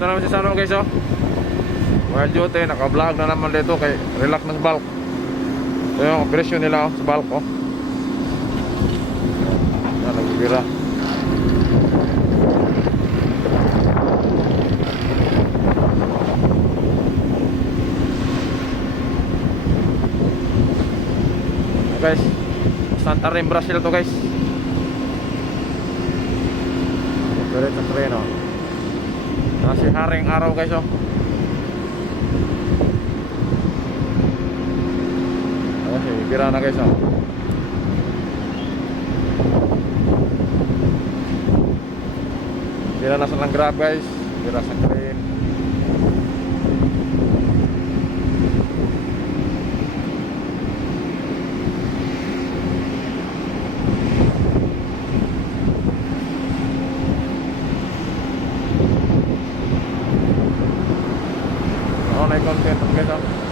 na naman si Sano guys oh. Wild Jote, naka-vlog na naman dito kay Relax ng bulk. Ito yung presyo nila oh, sa bulk oh. Yan, nagbibira. guys Santa Rim Brazil to guys Diret sa tren oh Nasi haring araw guys oh. Okay, bira na guys oh. Bira na sa lang grab guys. Bira sa tren Ako na yung content guys oh